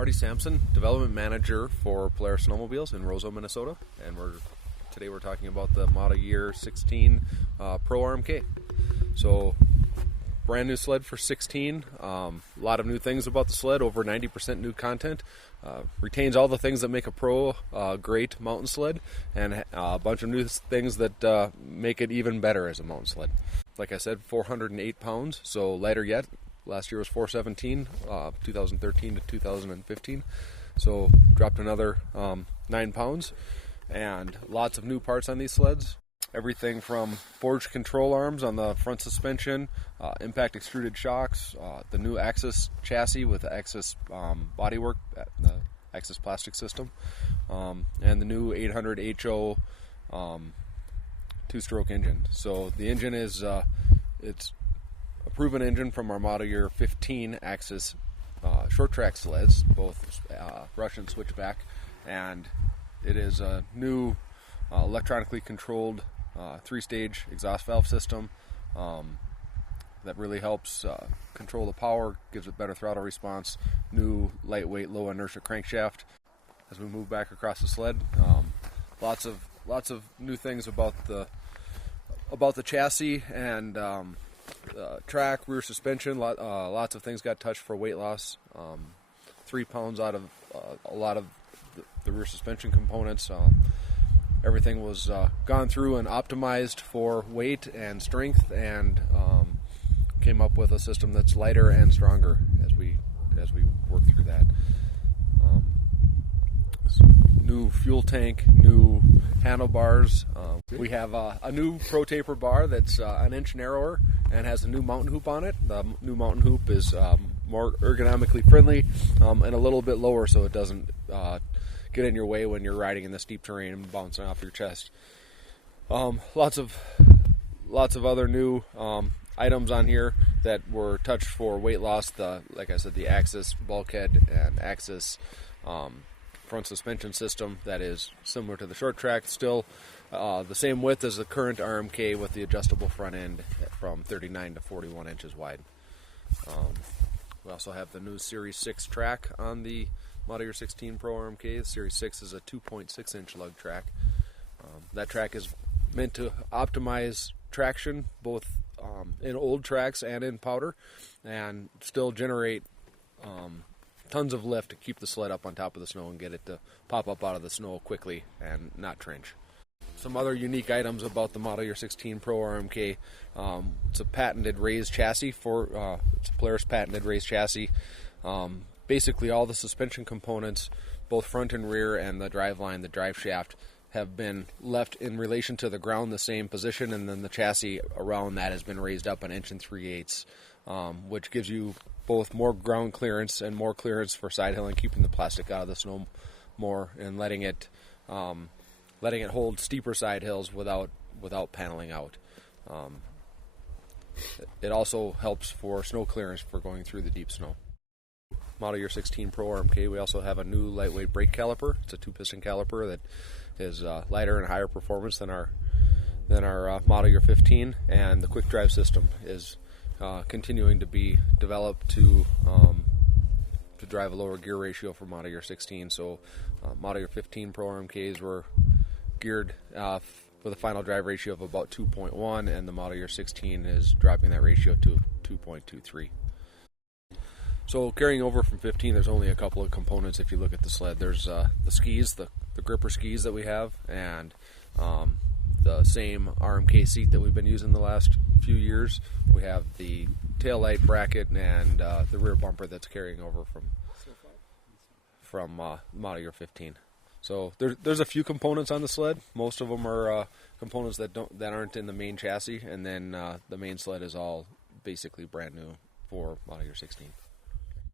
Marty Sampson, Development Manager for Polaris Snowmobiles in Roseau, Minnesota, and today we're talking about the model year 16 Pro RMK. So, brand new sled for 16. A lot of new things about the sled, over 90% new content. Retains all the things that make a Pro great mountain sled, and a bunch of new things that make it even better as a mountain sled. Like I said, 408 pounds, so lighter yet. Last year was 417, 2013 to 2015. So dropped another 9 pounds, and lots of new parts on these sleds. Everything from forged control arms on the front suspension, impact extruded shocks, the new AXYS chassis with the AXYS bodywork, the AXYS plastic system, and the new 800 HO two-stroke engine. So the engine is it's a proven engine from our model year 15 AXYS short track sleds, both Russian switchback, and it is a new electronically controlled 3-stage exhaust valve system that really helps control the power, gives it better throttle response, new lightweight low inertia crankshaft. As we move back across the sled, lots of new things about the chassis and track, rear suspension. Lots of things got touched for weight loss. 3 pounds out of a lot of the rear suspension components. Everything was gone through and optimized for weight and strength, and came up with a system that's lighter and stronger as we work through that. New fuel tank, new handlebars. We have a new Pro Taper bar that's an inch narrower and has a new mountain hoop on it. The new mountain hoop is more ergonomically friendly and a little bit lower, so it doesn't get in your way when you're riding in the steep terrain and bouncing off your chest. Lots of other new items on here that were touched for weight loss. Like I said, the AXYS bulkhead and AXYS front suspension system that is similar to the short track, still the same width as the current RMK with the adjustable front end from 39 to 41 inches wide. We also have the new Series 6 track on the model year 16 Pro RMK. Series 6 is a 2.6 inch lug track. That track is meant to optimize traction both in old tracks and in powder, and still generate tons of lift to keep the sled up on top of the snow and get it to pop up out of the snow quickly and not trench. Some other unique items about the model year 16 Pro RMK. It's a patented raised chassis it's a Polaris patented raised chassis. Basically all the suspension components, both front and rear, and the driveline, the drive shaft, have been left in relation to the ground the same position, and then the chassis around that has been raised up 1 3/8 inches, which gives you both more ground clearance and more clearance for side hilling, keeping the plastic out of the snow more and letting it hold steeper side hills without paneling out. It also helps for snow clearance for going through the deep snow. Model year 16 Pro RMK, we also have a new lightweight brake caliper. It's a 2-piston caliper that is lighter and higher performance than our model year 15, and the quick drive system is continuing to be developed to drive a lower gear ratio for model year 16. So model year 15 Pro RMKs were geared with a final drive ratio of about 2.1, and the model year 16 is dropping that ratio to 2.23. So carrying over from 15, there's only a couple of components if you look at the sled. There's the skis, the gripper skis that we have, and the same RMK seat that we've been using the last few years. We have the tail light bracket and the rear bumper that's carrying over from model year 15. So there's a few components on the sled. Most of them are components that aren't in the main chassis, and then the main sled is all basically brand new for model year 16.